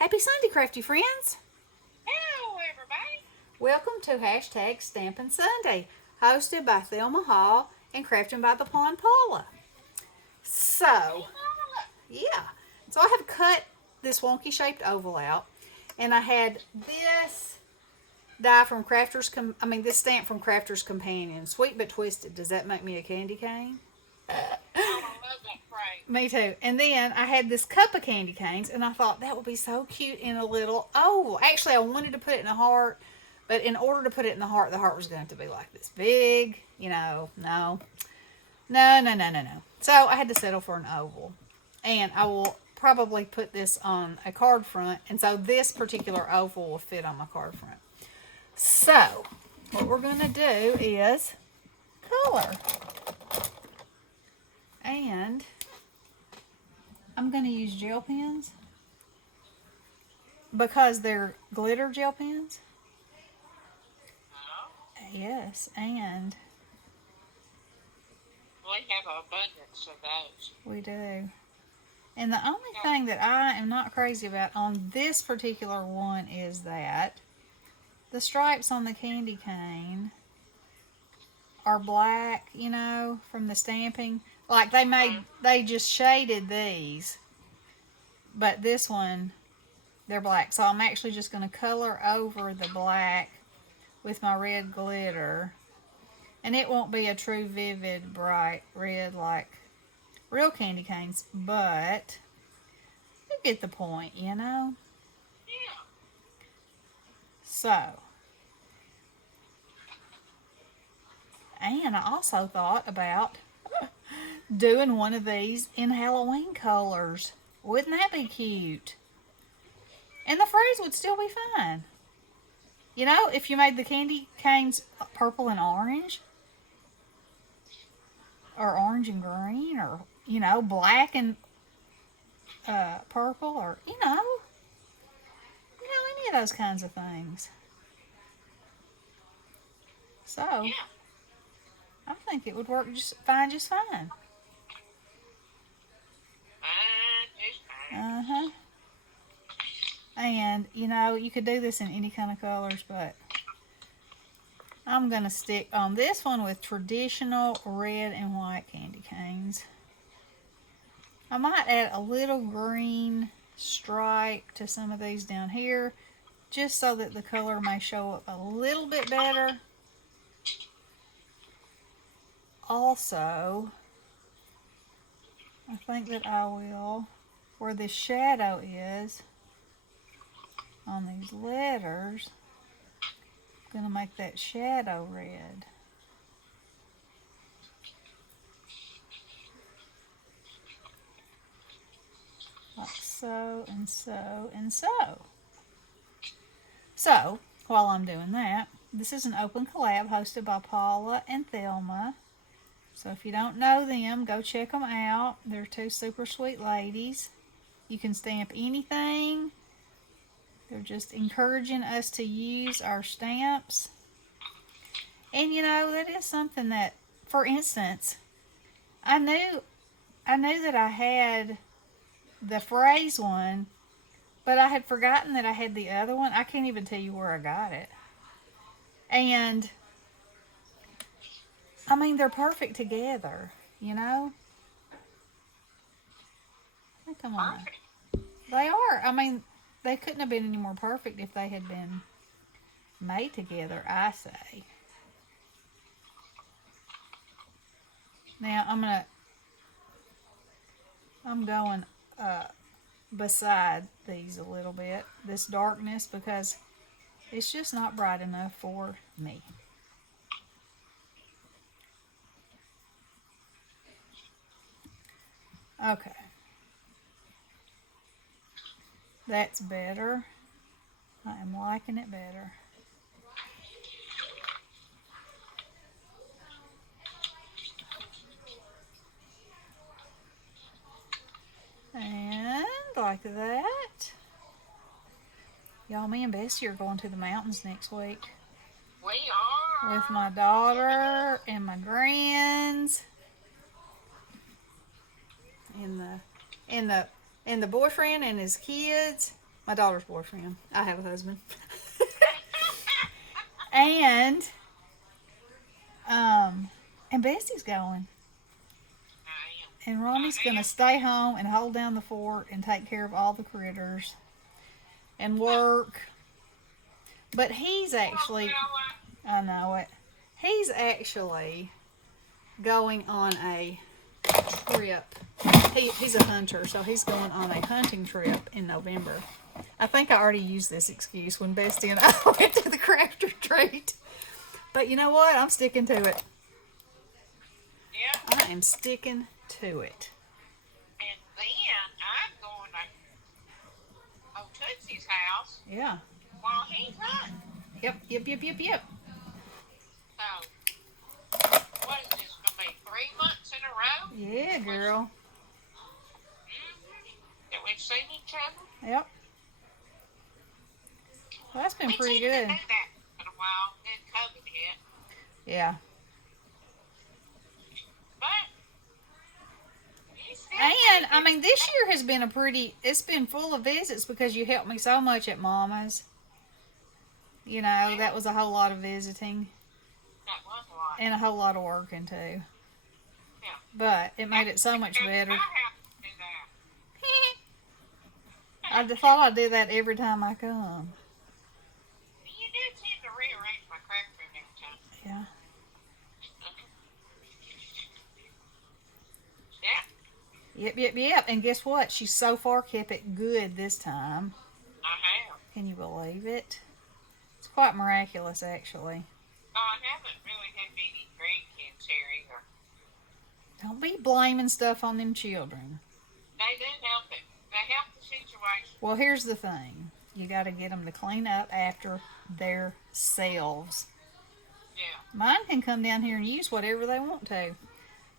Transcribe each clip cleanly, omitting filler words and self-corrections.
Happy Sunday, crafty friends. Hello, everybody. Welcome to hashtag Stampin' Sunday, hosted by Thelma and Craftin by the Pond Paula. So, yeah. So I have cut this wonky shaped oval out, and I had this die from this stamp from Crafter's Companion. Sweet but twisted. Does that make me a candy cane? I love that phrase. Me too. And then I had this cup of candy canes, and I thought that would be so cute in a little oval. Actually, I wanted to put it in a heart, but in order to put it in the heart was going to be like this big, no. So I had to settle for an oval. And I will probably put this on a card front, and so this particular oval will fit on my card front. So, what we're going to do is color. And I'm going to use gel pens because they're glitter gel pens. Yes, and We have an abundance of those. we do. And the only thing that I am not crazy about on this particular one is that the stripes on the candy cane are black, from the stamping. Like they just shaded these, but this one, they're black. So I'm actually just going to color over the black with my red glitter. And it won't be a true vivid bright red like real candy canes, but you get the point, Yeah. So, and I also thought about doing one of these in Halloween colors. Wouldn't that be cute? And the phrase would still be fine. If you made the candy canes purple and orange, or orange and green, or, black and purple, or, any of those kinds of things. So, Yeah. I think it would work just fine. Fine. And, you could do this in any kind of colors, but I'm going to stick on this one with traditional red and white candy canes. I might add a little green stripe to some of these down here, just so that the color may show up a little bit better. Also, I think that I will, where the shadow is on these letters, I'm going to make that shadow red. Like so and so and so. So, while I'm doing that, this is an open collab hosted by Paula and Thelma. So if you don't know them, go check them out. They're two super sweet ladies. You can stamp anything. They're just encouraging us to use our stamps. And that is something that, for instance, I knew that I had the phrase one, but I had forgotten that I had the other one. I can't even tell you where I got it. And they're perfect together, I think I'm on. Perfect. They are. They couldn't have been any more perfect if they had been made together, I say. Now, I'm going beside these a little bit, this darkness, because it's just not bright enough for me. Okay. That's better. I am liking it better. And like that. Y'all, me and Bessie are going to the mountains next week We are. with my daughter and my grands. And the boyfriend and his kids. My daughter's boyfriend. I have a husband. and Bessie's going. And Ronnie's going to stay home and hold down the fort and take care of all the critters and work. But he's actually, I know it, he's actually going on a trip. He's a hunter, so he's going on a hunting trip in November. I think I already used this excuse when Bestie and I went to the craft retreat. But you know what? I'm sticking to it. Yeah. I am sticking to it. And then I'm going to Tootsie's house. Yeah. While he's hunting. Yep. So, what is this going to be? 3 months in a row? Yeah, girl. That we've seen each other? Yep. Well, that's been pretty good. We didn't do that in a while. Then COVID hit. Yeah. But, and, I mean, this year has been it's been full of visits because you helped me so much at Mama's. You know, that was a whole lot of visiting. That was a lot. And a whole lot of working, too. Yeah. But it made it so much better. I have to do that. I thought I'd do that every time I come. You do tend to rearrange my craft room every time. Yeah. Yep. And guess what? She so far kept it good this time. I have. Can you believe it? It's quite miraculous, actually. Oh, I haven't really had many grandkids here either. Don't be blaming stuff on them children. They do help it. They help the situation. Well, here's the thing. You got to get them to clean up after their selves. Yeah. Mine can come down here and use whatever they want to.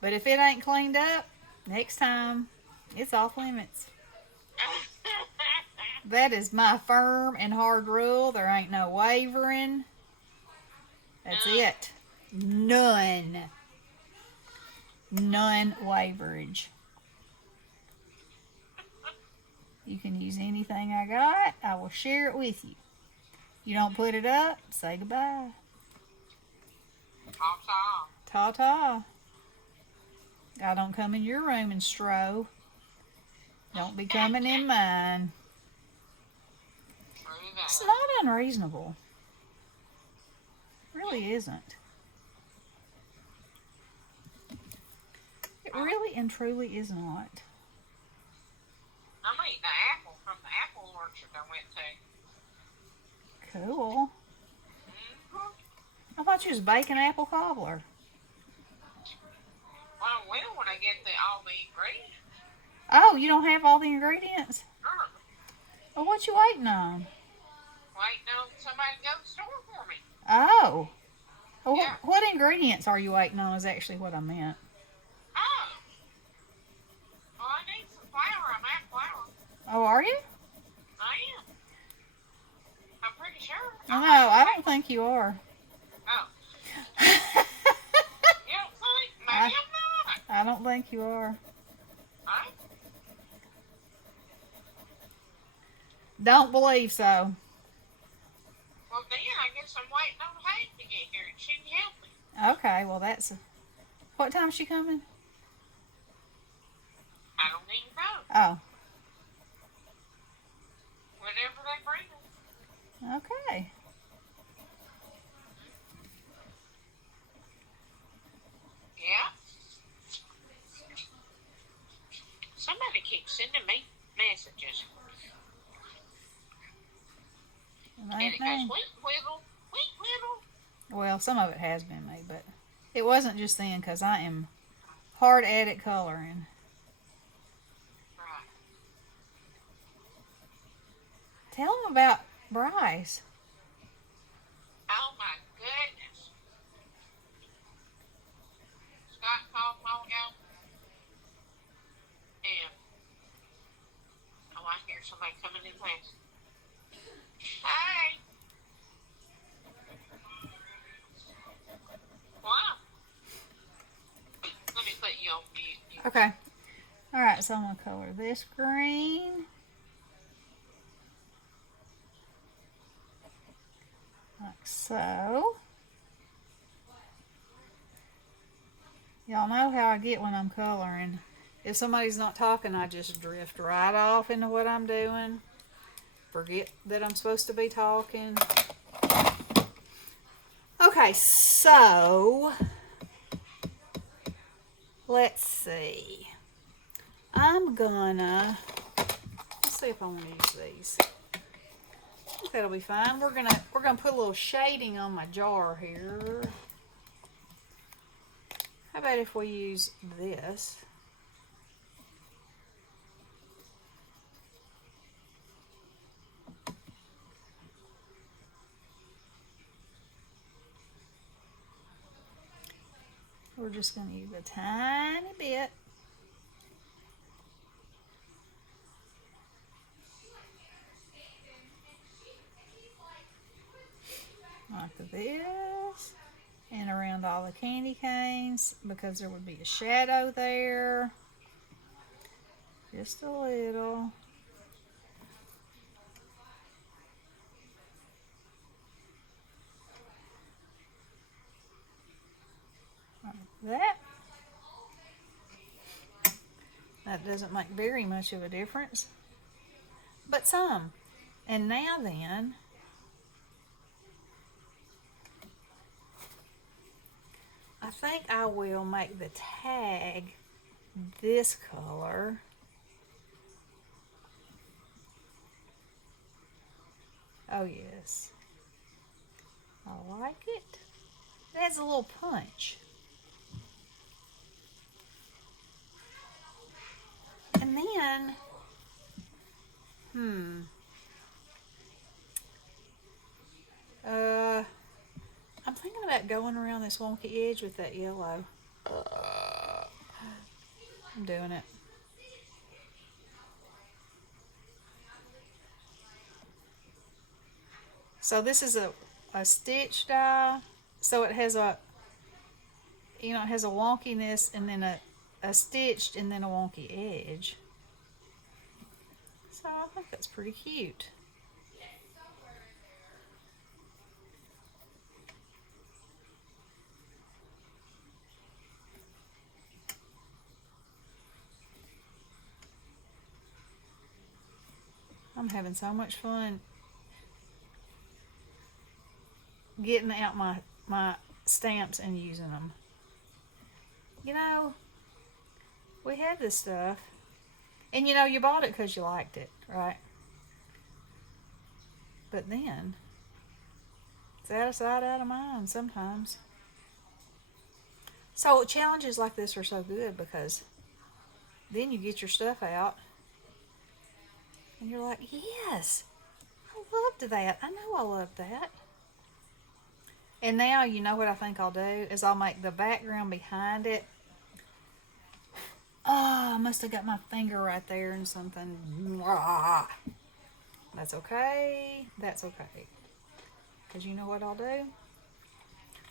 But if it ain't cleaned up, next time, it's off limits. That is my firm and hard rule. There ain't no wavering. That's it. None waverage. You can use anything I got. I will share it with you. You don't put it up, say goodbye. Ta-ta. Ta-ta. I don't come in your room and strow. Don't be coming in mine. It's not unreasonable. It really isn't. It really and truly is not. I'm eating an apple from the apple orchard I went to. Cool. Mm-hmm. I thought you was baking apple cobbler. Well, I will when I get all the ingredients. Oh, you don't have all the ingredients? Sure. Well, what you waiting on? Waiting on somebody to go to the store for me. Oh. Well, Yeah. what ingredients are you waiting on is actually what I meant. Oh. Well, I need some flour. I'm at flour. Oh, are you? I am. I'm pretty sure. No, I don't think you are. Oh. You don't think? Maybe I'm not. I don't think you are. Huh? Don't believe so. Well, then I guess I'm waiting on Hayden to get here and she can help me. Okay, well that's... What time's she coming? I don't even know. Oh, Whenever they bring them. okay. Yeah. Somebody keeps sending me messages. And it goes, whittle. Well, some of it has been me, but it wasn't just then because I am hard at it coloring. Right. Tell them about Bryce. Oh my goodness. Scott called a while ago. And I hear somebody coming in fast. Hey. Wow. Let me put you on mute. Okay. All right, so I'm going to color this green. So, y'all know how I get when I'm coloring. If somebody's not talking, I just drift right off into what I'm doing. Forget that I'm supposed to be talking. Okay, so let's see. Let's see if I want to use these. I think that'll be fine. We're gonna put a little shading on my jar here. How about if we use this? We're just going to use a tiny bit. Like this. And around all the candy canes because there would be a shadow there. Just a little. Like that. That doesn't make very much of a difference, but some. And now then, I think I will make the tag this color. Oh yes, I like it. It adds a little punch. And then, I'm thinking about going around this wonky edge with that yellow. I'm doing it. So this is a stitch die. So it has a, it has a wonkiness and then a stitched and then a wonky edge. So I think that's pretty cute. I'm having so much fun getting out my stamps and using them. We had this stuff, and you bought it because you liked it, right? But then it's out of sight, out of mind sometimes. So challenges like this are so good because then you get your stuff out and you're like, yes, I loved that. I know I loved that. And now, you know what I think I'll do is I'll make the background behind it. Oh, I must have got my finger right there and something. That's okay. That's okay. Because you know what I'll do? Let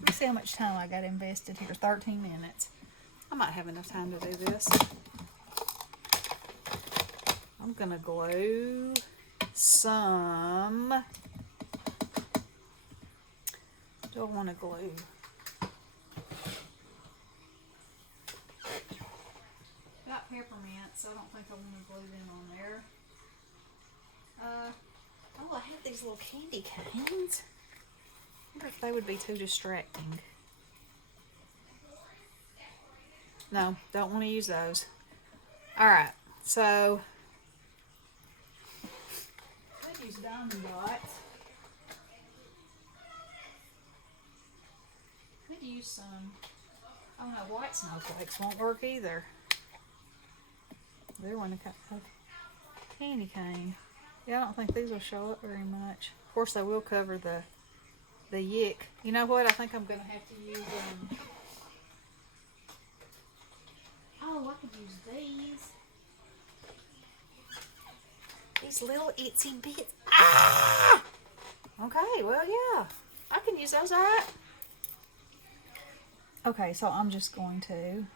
me see how much time I got invested here. 13 minutes. I might have enough time to do this. I'm going to glue some. Do I want to glue? Got peppermint, so I don't think I want to glue them on there. Oh, I have these little candy canes. I wonder if they would be too distracting. No, don't want to use those. Alright, so let's use diamond dots. Could use some. Oh no, white snowflakes won't work either. They're one of candy cane. Yeah, I don't think these will show up very much. Of course, they will cover the yick. You know what? I think I'm going to have to use oh, I could use these. These little itsy bits. Ah! Okay, well, yeah. I can use those, alright? Okay, so I'm just going to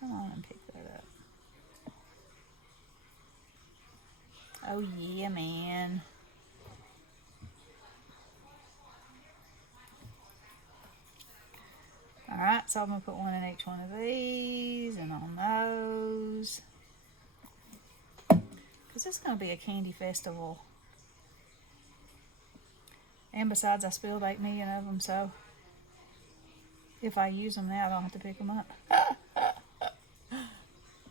come on and pick that up. Oh yeah, man. Alright, so I'm going to put one in each one of these and on those. Because it's going to be a candy festival. And besides, I spilled 8 million of them, so if I use them now, I don't have to pick them up.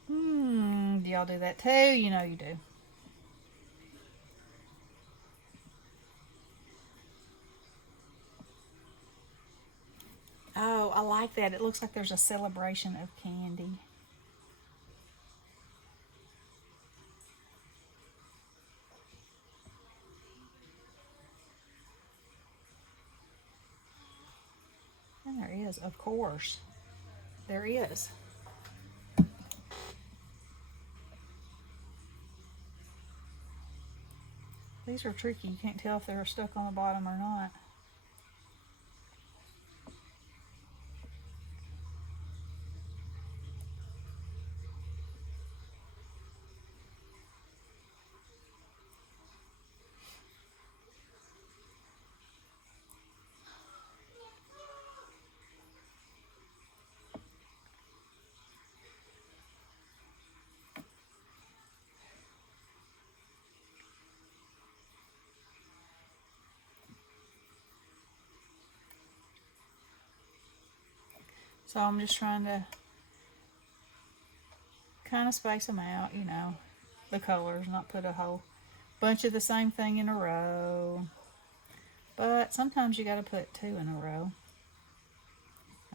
Do y'all do that too? You know you do. Oh, I like that. It looks like there's a celebration of candy. And there is, of course. There is. These are tricky. You can't tell if they're stuck on the bottom or not. So I'm just trying to kind of space them out, you know, the colors, not put a whole bunch of the same thing in a row. But sometimes you got to put 2 in a row.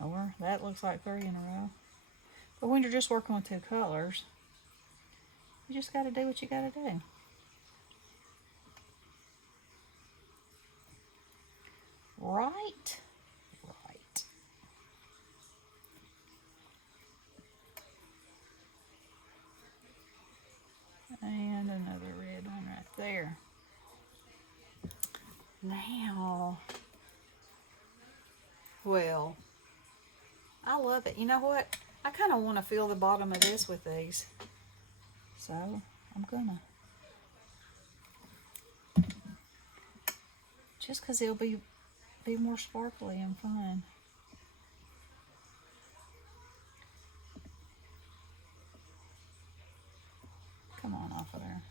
Or that looks like 3 in a row. But when you're just working with 2 colors, you just got to do what you got to do. Right? Right. And another red one right there. Now, well, I love it. You know what? I kind of want to fill the bottom of this with these. So, I'm gonna. Just because it'll be more sparkly and fun. Come on off of there.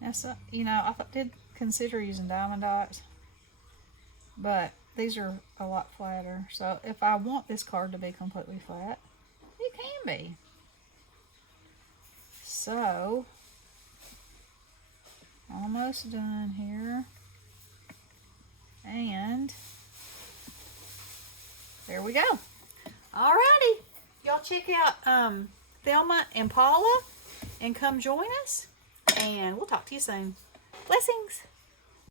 Now, so, you know, I did consider using diamond dots, but these are a lot flatter. So if I want this card to be completely flat, it can be. So, almost done here. And there we go. Alrighty. Y'all check out Thelma and Paula and come join us. And we'll talk to you soon. Blessings.